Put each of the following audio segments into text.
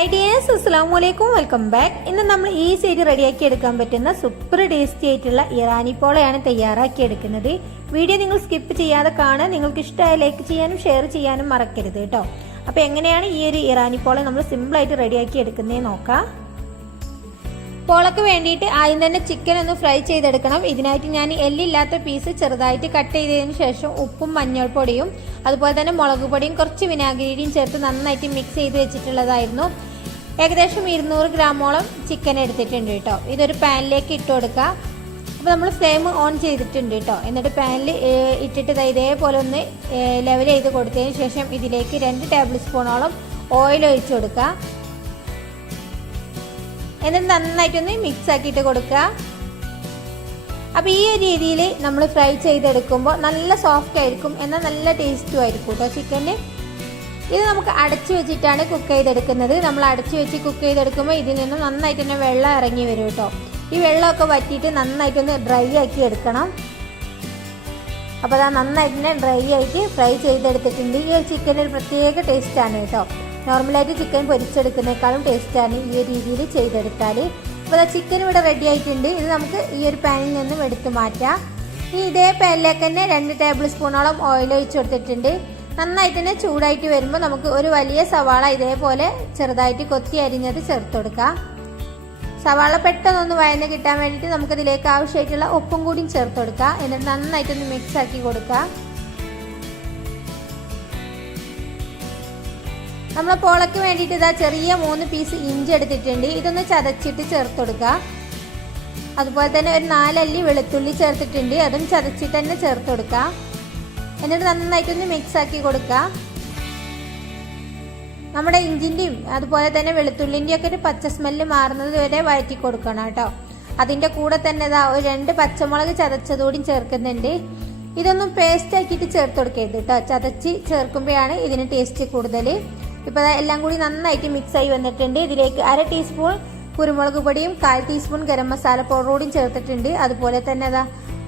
Hi dears അസ്സാം വലൈക്കും welcome back. ഇന്ന് നമ്മൾ ഈസി ആയിട്ട് റെഡിയാക്കി എടുക്കാൻ പറ്റുന്ന സൂപ്പർ ടേസ്റ്റി ആയിട്ടുള്ള ഇറാനി പോളയാണ് തയ്യാറാക്കി എടുക്കുന്നത്. വീഡിയോ നിങ്ങൾ സ്കിപ്പ് ചെയ്യാതെ കാണാൻ നിങ്ങൾക്ക് ഇഷ്ടമായ ലൈക്ക് ചെയ്യാനും ഷെയർ ചെയ്യാനും മറക്കരുത് കേട്ടോ. അപ്പോൾ എങ്ങനെയാണ് ഈ ഒരു ഇറാനി പോള നമ്മൾ സിമ്പിൾ ആയിട്ട് റെഡിയാക്കി എടുക്കുന്നേ നോക്കാം. പോളക്ക് വേണ്ടിയിട്ട് ആദ്യം തന്നെ ചിക്കൻ ഒന്ന് ഫ്രൈ ചെയ്തെടുക്കണം. ഇതിനായിട്ട് ഞാൻ എല്ലില്ലാത്ത പീസ് ചെറുതായിട്ട് കട്ട് ചെയ്തതിന് ശേഷം ഉപ്പും മഞ്ഞൾപ്പൊടിയും അതുപോലെ തന്നെ മുളക് പൊടിയും കുറച്ച് വിനാഗിരിയും ചേർത്ത് നന്നായിട്ട് മിക്സ് ചെയ്ത് വെച്ചിട്ടുള്ളതായിരുന്നു. ഏകദേശം ഇരുന്നൂറ് ഗ്രാമോളം ചിക്കൻ എടുത്തിട്ടുണ്ട് കേട്ടോ. ഇതൊരു പാനിലേക്ക് ഇട്ട് കൊടുക്കുക. അപ്പോൾ നമ്മൾ ഫ്ലെയിം ഓൺ ചെയ്തിട്ടുണ്ട് കേട്ടോ. എന്നിട്ട് പാനിൽ ഇട്ടിട്ട് ഇതേപോലെ ഒന്ന് ലെവൽ ചെയ്ത് കൊടുത്തതിന് ശേഷം ഇതിലേക്ക് രണ്ട് ടേബിൾ സ്പൂണോളം ഓയിൽ ഒഴിച്ചു കൊടുക്കുക. എന്നിട്ട് നന്നായിട്ടൊന്ന് മിക്സ് ആക്കിയിട്ട് കൊടുക്കുക. അപ്പോൾ ഈ ഒരു രീതിയിൽ നമ്മൾ ഫ്രൈ ചെയ്തെടുക്കുമ്പോൾ നല്ല സോഫ്റ്റ് ആയിരിക്കും. എന്നാൽ നല്ല ടേസ്റ്റും ആയിരിക്കും കേട്ടോ ചിക്കന് ഇത് നമുക്ക് അടച്ചു വെച്ചിട്ടാണ് കുക്ക് ചെയ്തെടുക്കുന്നത്. നമ്മൾ അടച്ചു വെച്ച് കുക്ക് ചെയ്തെടുക്കുമ്പോൾ ഇതിൽ നിന്ന് നന്നായിട്ട് തന്നെ വെള്ളം ഇറങ്ങി വരും കേട്ടോ. ഈ വെള്ളമൊക്കെ വറ്റിയിട്ട് നന്നായിട്ടൊന്ന് ഡ്രൈ ആക്കി എടുക്കണം. അപ്പോൾ അത് നന്നായിട്ട് തന്നെ ഡ്രൈ ആയിട്ട് ഫ്രൈ ചെയ്തെടുത്തിട്ടുണ്ട്. ഈ ചിക്കൻ ഒരു പ്രത്യേക ടേസ്റ്റാണ് കേട്ടോ. നോർമലായിട്ട് ചിക്കൻ പൊരിച്ചെടുക്കുന്നേക്കാളും ടേസ്റ്റാണ് ഈ ഒരു രീതിയിൽ ചെയ്തെടുത്താൽ. അപ്പോൾ ചിക്കൻ ഇവിടെ റെഡി ആയിട്ടുണ്ട്. ഇത് നമുക്ക് ഈ ഒരു പാനിൽ നിന്നും എടുത്ത് മാറ്റാം. ഇനി ഇതേ പാനിലേക്ക് തന്നെ രണ്ട് ടേബിൾ സ്പൂണോളം ഓയിൽ ഒഴിച്ച് കൊടുത്തിട്ടുണ്ട്. നന്നായിട്ട് തന്നെ ചൂടായിട്ട് വരുമ്പോൾ നമുക്ക് ഒരു വലിയ സവാള ഇതേപോലെ ചെറുതായിട്ട് കൊത്തി അരിഞ്ഞത് ചേർത്ത് കൊടുക്കാം. സവാള പെട്ടെന്നൊന്ന് വയന്ന് കിട്ടാൻ വേണ്ടിയിട്ട് നമുക്കിതിലേക്ക് ആവശ്യമായിട്ടുള്ള ഉപ്പും കൂടിയും ചേർത്ത് കൊടുക്കാം. എന്നിട്ട് നന്നായിട്ടൊന്ന് മിക്സ് ആക്കി കൊടുക്കാം. നമ്മൾ പോളയ്ക്ക് വേണ്ടിയിട്ട് ഇതാ ചെറിയ മൂന്ന് പീസ് ഇഞ്ചി എടുത്തിട്ടുണ്ട്. ഇതൊന്ന് ചതച്ചിട്ട് ചേർത്ത് കൊടുക്കുക അതുപോലെ തന്നെ ഒരു നാലല്ലി വെളുത്തുള്ളി ചേർത്തിട്ടുണ്ട്. അതും ചതച്ചിട്ട് തന്നെ ചേർത്ത് കൊടുക്കുക എന്നിട്ട് നന്നായിട്ടൊന്ന് മിക്സ് ആക്കി കൊടുക്കുക നമ്മുടെ ഇഞ്ചിന്റെയും അതുപോലെ തന്നെ വെളുത്തുള്ളിന്റെയും ഒക്കെ ഒരു പച്ച സ്മെല്ല് മാറുന്നത് വരെ വഴറ്റി കൊടുക്കണം കേട്ടോ. അതിന്റെ കൂടെ തന്നെ ഇതാ ഒരു രണ്ട് പച്ചമുളക് ചതച്ചതുകൂടി ചേർക്കുന്നുണ്ട്. ഇതൊന്നും പേസ്റ്റ് ആക്കിയിട്ട് ചേർത്ത് കൊടുക്കരുത് കേട്ടോ. ചതച്ച് ചേർക്കുമ്പോഴാണ് ഇതിന് ടേസ്റ്റ് കൂടുതൽ. ഇപ്പോൾ എല്ലാം കൂടി നന്നായിട്ട് മിക്സ് ആയി വന്നിട്ടുണ്ട്. ഇതിലേക്ക് അര ടീസ്പൂൺ കുരുമുളക് പൊടിയും കാൽ ടീസ്പൂൺ ഗരം മസാല പൗഡറും ചേർത്തിട്ടുണ്ട്. അതുപോലെ തന്നെ അതാ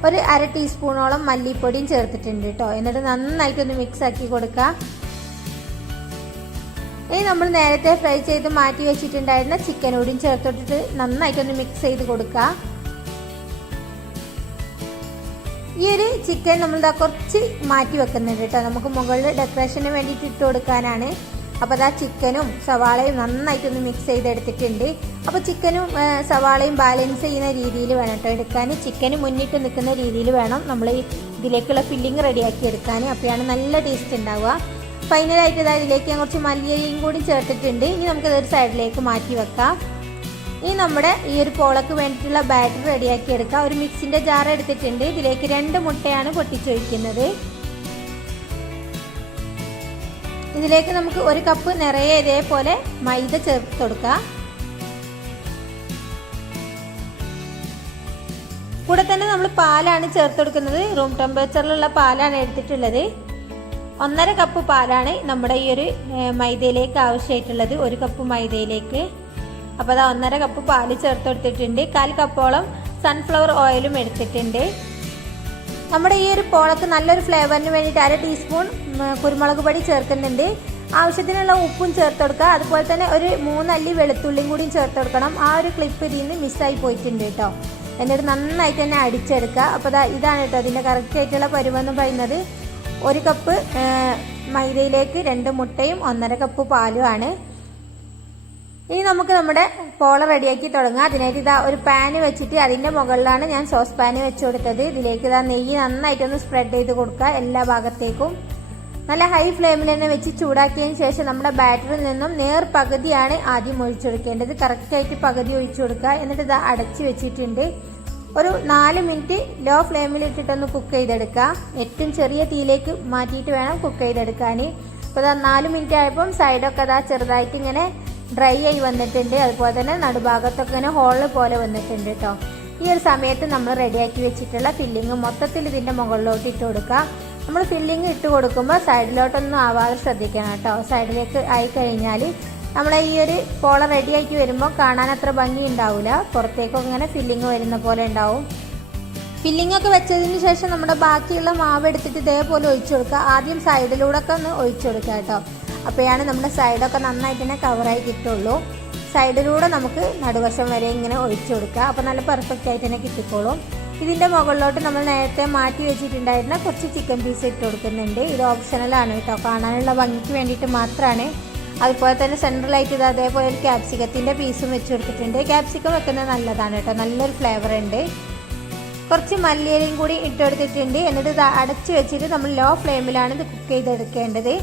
ഒരു അര ടീസ്പൂണോളം മല്ലിപ്പൊടിയും ചേർത്തിട്ടുണ്ട് കേട്ടോ എന്നിട്ട് നന്നായിട്ടൊന്ന് മിക്സ് ആക്കി കൊടുക്കുക ഇനി നമ്മൾ നേരത്തെ ഫ്രൈ ചെയ്ത് മാറ്റി വെച്ചിട്ടുണ്ടായിരുന്ന ചിക്കനോടും ചേർത്തിട്ട് നന്നായിട്ടൊന്ന് മിക്സ് ചെയ്ത് കൊടുക്കുക ഈ ഒരു ചിക്കൻ നമ്മൾ കുറച്ച് മാറ്റി വെക്കുന്നുണ്ട് കേട്ടോ നമുക്ക് മുകളിൽ ഡെക്കറേഷന് വേണ്ടിയിട്ട് ഇട്ട് കൊടുക്കാനാണ്. അപ്പോൾ അതാ ചിക്കനും സവാളയും നന്നായിട്ടൊന്ന് മിക്സ് ചെയ്തെടുത്തിട്ടുണ്ട്. അപ്പോൾ ചിക്കനും സവാളയും ബാലൻസ് ചെയ്യുന്ന രീതിയിൽ വേണം കേട്ടോ എടുക്കാൻ. ചിക്കന് മുന്നിട്ട് നിൽക്കുന്ന രീതിയിൽ വേണം നമ്മൾ ഇതിലേക്കുള്ള ഫില്ലിങ് റെഡിയാക്കി എടുക്കാൻ. അപ്പോഴാണ് നല്ല ടേസ്റ്റ് ഉണ്ടാവുക. ഫൈനലായിട്ട് ഇതാ ഇതിലേക്ക് ഞാൻ കുറച്ച് മല്ലിയും കൂടി ചേർത്തിട്ടുണ്ട്. ഇനി നമുക്കതൊരു സൈഡിലേക്ക് മാറ്റി വെക്കാം. ഇനി നമ്മുടെ ഈ ഒരു പോളക്ക് വേണ്ടിയിട്ടുള്ള ബാറ്റർ റെഡിയാക്കി എടുക്കാം. ഒരു മിക്സിന്റെ ജാർ എടുത്തിട്ടുണ്ട്. ഇതിലേക്ക് രണ്ട് മുട്ടയാണ് പൊട്ടിച്ചൊഴിക്കുന്നത്. ഇതിലേക്ക് നമുക്ക് ഒരു കപ്പ് നിറയെ ഇതേപോലെ മൈദ ചേർത്ത് കൊടുക്കാം കൂടെ തന്നെ നമ്മൾ പാലാണ് ചേർത്ത് കൊടുക്കുന്നത്. റൂം ടെമ്പറേച്ചറിലുള്ള പാലാണ് എടുത്തിട്ടുള്ളത്. ഒന്നര കപ്പ് പാലാണ് നമ്മുടെ ഈ ഒരു മൈദയിലേക്ക് ആവശ്യമായിട്ടുള്ളത്. ഒരു കപ്പ് മൈദയിലേക്ക്. അപ്പോൾ അത് ഒന്നര കപ്പ് പാൽ ചേർത്ത് കൊടുത്തിട്ടുണ്ട്. കാൽ കപ്പോളം സൺഫ്ലവർ ഓയിലും എടുത്തിട്ടുണ്ട്. നമ്മുടെ ഈ ഒരു പോളക്ക് നല്ലൊരു ഫ്ലേവറിന് വേണ്ടിയിട്ട് അര ടീസ്പൂൺ കുരുമുളക് പൊടി ചേർക്കുന്നുണ്ട്. ആവശ്യത്തിനുള്ള ഉപ്പും ചേർത്ത് കൊടുക്കുക. അതുപോലെ തന്നെ ഒരു മൂന്നല്ലി വെളുത്തുള്ളിയും കൂടിയും ചേർത്ത് കൊടുക്കണം. ആ ഒരു ക്ലിപ്പ് ഇതിൽ നിന്ന് മിസ്സായി പോയിട്ടുണ്ട് കേട്ടോ. എന്നിട്ട് നന്നായിട്ട് തന്നെ അടിച്ചെടുക്കുക. അപ്പോൾ ഇതാണ് കേട്ടോ അതിന്റെ കറക്റ്റ് ആയിട്ടുള്ള പരുവെന്ന് പറയുന്നത്. ഒരു കപ്പ് മൈദയിലേക്ക് രണ്ട് മുട്ടയും ഒന്നര കപ്പ് പാലുമാണ്. ഇനി നമുക്ക് നമ്മുടെ പോള റെഡിയാക്കി തുടങ്ങാം. അതിനായിട്ട് ഇതാ ഒരു പാന് വെച്ചിട്ട് അതിന്റെ മുകളിലാണ് ഞാൻ സോസ് പാന് വെച്ച് കൊടുത്തത്. ഇതിലേക്ക് ഇതാ നെയ്യ് നന്നായിട്ടൊന്ന് സ്പ്രെഡ് ചെയ്ത് കൊടുക്കുക എല്ലാ ഭാഗത്തേക്കും. നല്ല ഹൈ ഫ്ലെയിമിൽ തന്നെ വെച്ച് ചൂടാക്കിയതിന് ശേഷം നമ്മുടെ ബാറ്ററിൽ നിന്നും നേർ പകുതിയാണ് ആദ്യം ഒഴിച്ചെടുക്കേണ്ടത്. കറക്റ്റായിട്ട് പകുതി ഒഴിച്ചു കൊടുക്കുക. എന്നിട്ട് ഇത് അടച്ച് വെച്ചിട്ടുണ്ട്. ഒരു നാല് മിനിറ്റ് ലോ ഫ്ലെയിമിൽ ഇട്ടിട്ടൊന്ന് കുക്ക് ചെയ്തെടുക്കുക. ഏറ്റവും ചെറിയ തീയിലേക്ക് മാറ്റിയിട്ട് വേണം കുക്ക് ചെയ്തെടുക്കാൻ അപ്പോൾ നാല് മിനിറ്റ് ആയപ്പം സൈഡൊക്കെ അതാ ചെറുതായിട്ട് ഇങ്ങനെ ഡ്രൈ ആയി വന്നിട്ടുണ്ട്. അതുപോലെ തന്നെ നടുഭാഗത്തൊക്കെ ഇങ്ങനെ ഹോൾ പോലെ വന്നിട്ടുണ്ട് കേട്ടോ ഈ ഒരു സമയത്ത് നമ്മൾ റെഡിയാക്കി വെച്ചിട്ടുള്ള ഫില്ലിങ് മൊത്തത്തിൽ ഇതിന്റെ മുകളിലോട്ട് ഇട്ട് കൊടുക്കാം നമ്മൾ ഫില്ലിങ് ഇട്ട് കൊടുക്കുമ്പോൾ സൈഡിലോട്ടൊന്നും ആവാതെ ശ്രദ്ധിക്കണം കേട്ടോ സൈഡിലേക്ക് ആയി കഴിഞ്ഞാൽ നമ്മളെ ഈ ഒരു പോള റെഡിയാക്കി വരുമ്പോൾ കാണാൻ അത്ര ഭംഗി ഉണ്ടാവില്ല പുറത്തേക്കൊക്കെ ഇങ്ങനെ ഫില്ലിങ് വരുന്ന പോലെ ഉണ്ടാവും. ഫില്ലിംഗ് ഒക്കെ വെച്ചതിന് ശേഷം നമ്മുടെ ബാക്കിയുള്ള മാവ് എടുത്തിട്ട് ഇതേപോലെ ഒഴിച്ചു കൊടുക്കുക. ആദ്യം സൈഡിലൂടെ ഒക്കെ ഒന്ന് ഒഴിച്ചു കൊടുക്കുക കേട്ടോ അപ്പോഴാണ് നമ്മുടെ സൈഡൊക്കെ നന്നായിട്ട് തന്നെ കവറായി കിട്ടുള്ളൂ. സൈഡിലൂടെ നമുക്ക് നടുവശം വരെ ഇങ്ങനെ ഒഴിച്ചു കൊടുക്കുക അപ്പോൾ നല്ല പെർഫെക്റ്റ് ആയിട്ട് തന്നെ കിട്ടിക്കോളും. ഇതിന്റെ മുകളിലോട്ട് നമ്മൾ നേരത്തെ മാറ്റി വെച്ചിട്ടുണ്ടായിരുന്ന കുറച്ച് ചിക്കൻ പീസ് ഇട്ട് കൊടുക്കുന്നുണ്ട്. ഇത് ഓപ്ഷണലാണ് കേട്ടോ. കാണാനുള്ള ഭംഗിക്ക് വേണ്ടിയിട്ട് മാത്രമാണ് അതുപോലെ തന്നെ സെൻട്രലായിട്ട് ഇത് അതേപോലെ ഒരു ക്യാപ്സിക്കത്തിന്റെ പീസും വെച്ച് കൊടുത്തിട്ടുണ്ട്. ക്യാപ്സിക്കം വെക്കുന്നത് നല്ലതാണ് കേട്ടോ. നല്ലൊരു ഫ്ലേവർ ഉണ്ട്. കുറച്ച് മല്ലിയിലയും കൂടി ഇട്ട് കൊടുത്തിട്ടുണ്ട്. എന്നിട്ട് ഇത് അടച്ച് വെച്ചിട്ട് നമ്മൾ ലോ ഫ്ലെയിമിലാണ് ഇത് കുക്ക് ചെയ്തെടുക്കേണ്ടത്.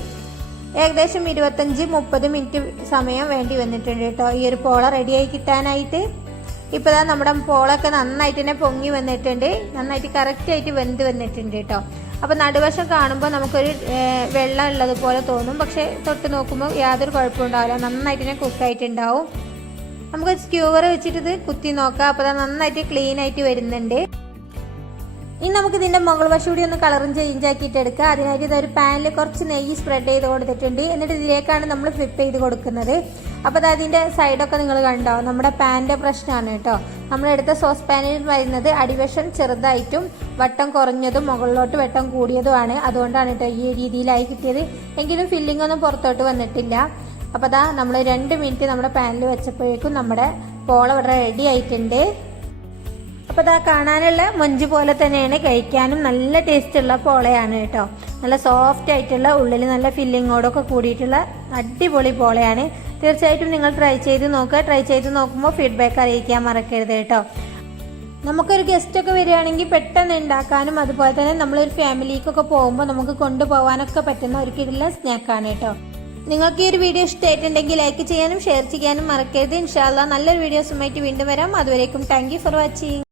ഏകദേശം ഇരുപത്തഞ്ച് മുപ്പത് മിനിറ്റ് സമയം വേണ്ടി വന്നിട്ടുണ്ട് കേട്ടോ. ഈ ഒരു പോള റെഡിയായി കിട്ടാനായിട്ട്. ഇപ്പോൾ ദാ നമ്മുടെ പോളൊക്കെ നന്നായിട്ട് തന്നെ പൊങ്ങി വന്നിട്ടുണ്ട്. നന്നായിട്ട് കറക്റ്റ് ആയിട്ട് വെന്ത് വന്നിട്ടുണ്ട് കേട്ടോ. അപ്പോൾ നടുവശം കാണുമ്പോൾ നമുക്കൊരു വെള്ളം ഉള്ളത് പോലെ തോന്നും. പക്ഷേ തൊട്ട് നോക്കുമ്പോൾ യാതൊരു കുഴപ്പമുണ്ടാവില്ല നന്നായിട്ട് തന്നെ കുക്കായിട്ടുണ്ടാവും നമുക്ക് സ്ക്യൂവർ വെച്ചിട്ട് ഇത് കുത്തി നോക്കാം. അപ്പോൾ നന്നായിട്ട് ക്ലീൻ ആയിട്ട് വരുന്നുണ്ട്. ഇനി നമുക്ക് ഇതിന്റെ മുകൾ വശം കൂടി ഒന്ന് കളറും ചേഞ്ച് ആക്കിയിട്ട് എടുക്കുക അതിനായിട്ട് ഇതൊരു പാനിൽ കുറച്ച് നെയ്യ് സ്പ്രെഡ് ചെയ്ത് കൊടുത്തിട്ടുണ്ട്. എന്നിട്ട് ഇതിലേക്കാണ് നമ്മൾ ഫ്ലിപ്പ് ചെയ്ത് കൊടുക്കുന്നത്. അപ്പോൾ അത് അതിന്റെ സൈഡൊക്കെ നിങ്ങൾ കണ്ടോ? നമ്മുടെ പാനിന്റെ പ്രശ്നമാണ് കേട്ടോ. നമ്മളെടുത്ത സോസ് പാനിൽ വരുന്നത് അടിവശം ചെറുതായിട്ടും വട്ടം കുറഞ്ഞതും മുകളിലോട്ട് വട്ടം കൂടിയതുമാണ്. അതുകൊണ്ടാണ് കേട്ടോ ഈ രീതിയിലായി കിട്ടിയത്. എങ്കിലും ഫില്ലിംഗ് ഒന്നും പുറത്തോട്ട് വന്നിട്ടില്ല. അപ്പോൾ അതാ നമ്മൾ രണ്ട് മിനിറ്റ് നമ്മുടെ പാനിൽ വെച്ചപ്പോഴേക്കും നമ്മുടെ പോള ഇവിടെ റെഡി ആയിട്ടുണ്ട്. അപ്പോൾ ഇതാ കാണാനുള്ള മൊഞ്ച് പോലെ തന്നെയാണ് കഴിക്കാനും നല്ല ടേസ്റ്റ് ഉള്ള പോളയാണ് കേട്ടോ. നല്ല സോഫ്റ്റ് ആയിട്ടുള്ള ഉള്ളിൽ നല്ല ഫില്ലിങ്ങോടൊക്കെ കൂടിയിട്ടുള്ള അടിപൊളി പോളയാണ്. തീർച്ചയായിട്ടും നിങ്ങൾ ട്രൈ ചെയ്ത് നോക്കുക. ട്രൈ ചെയ്ത് നോക്കുമ്പോൾ ഫീഡ്ബാക്ക് അറിയിക്കാൻ മറക്കരുത് കേട്ടോ. നമുക്കൊരു ഗസ്റ്റ് ഒക്കെ വരികയാണെങ്കിൽ പെട്ടെന്ന് ഉണ്ടാക്കാനും അതുപോലെ തന്നെ നമ്മളൊരു ഫാമിലിക്കൊക്കെ പോകുമ്പോൾ നമുക്ക് കൊണ്ടുപോകാനൊക്കെ പറ്റുന്ന ഒരു കിടില സ്നാക്കാണ് കേട്ടോ. നിങ്ങൾക്ക് ഈ ഒരു വീഡിയോ ഇഷ്ടമായിട്ടുണ്ടെങ്കിൽ ലൈക്ക് ചെയ്യാനും ഷെയർ ചെയ്യാനും മറക്കരുത്. ഇൻഷാല്ല നല്ലൊരു വീഡിയോസുമായിട്ട് വീണ്ടും വരാം. അതുവരേക്കും താങ്ക് ഫോർ വാച്ചിങ്